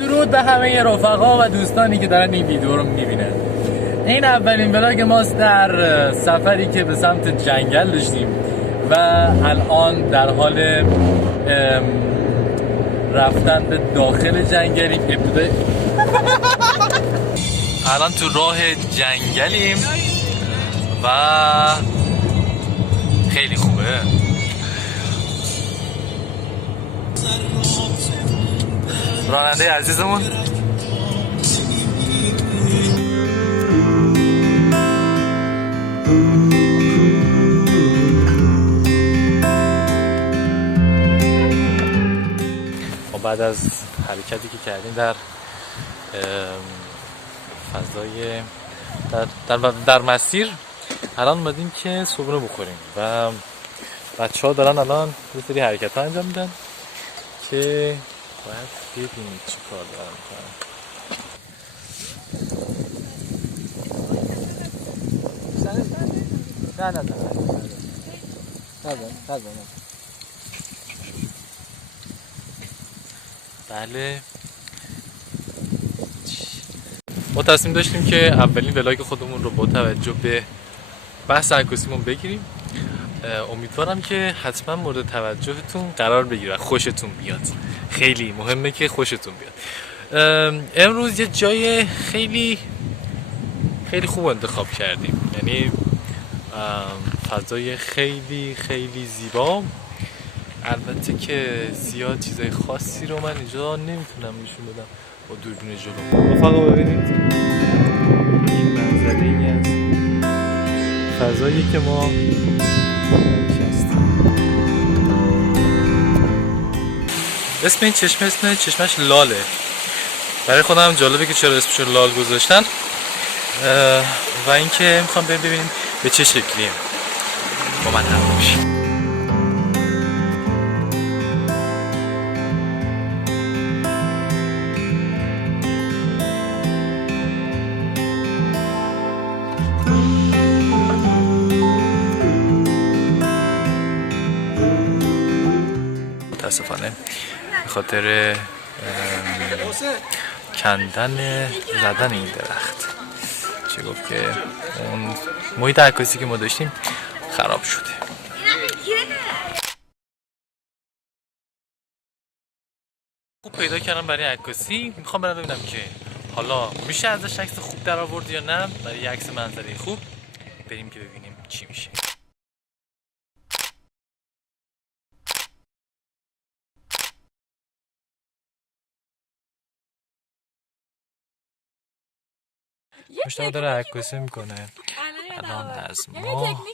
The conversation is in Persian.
درود به همه رفقا و دوستانی که دارن این ویدیو رو میبینن. این اولین ولاگ ماست در سفری که به سمت جنگل داشتیم و الان در حال رفتن به داخل جنگلیم. الان تو راه جنگلیم و خیلی خوبه. راننده عزیزمون بعد از حرکتی که کردیم در فضای در مسیر الان اومدیم که صبحونه بخوریم و بچه ها دارن الان یه سری حرکت ها انجام میدن که باید ببینید چی کار دارن میکنن. نه بله، ما تصمیم داشتیم که اولین ولاگ خودمون رو با توجه به بحث عکاسیمون بگیریم. امیدوارم که حتما مورد توجهتون قرار بگیره، خوشتون بیاد. خیلی مهمه که خوشتون بیاد. امروز یه جای خیلی خیلی خوب انتخاب کردیم، یعنی فضای خیلی خیلی زیبا. البته که زیاد چیزای خاصی رو من اینجا نمیتونم نشون بدم با دوربین جلو. رفقا ببینید این منظره ای است، فضایی که ما نشستیم. اسم این چشمش لاله. برای خودم جالبه که چرا اسمش رو لال گذاشتن و اینکه میخوام ببینیم به چه شکلیه. با من هم باشید. متاسفانه به خاطر کندن زدن این درخت چه گفت که اون محیط عکاسی که ما داشتیم خراب شده. خوب پیدا کردم برای عکاسی. میخوام برم ببینم که حالا میشه ازش عکس خوب در آورد یا نه. برای عکس منظره خوب بریم که ببینیم چی میشه. مشتاق داره عکاسی میکنه الان از ما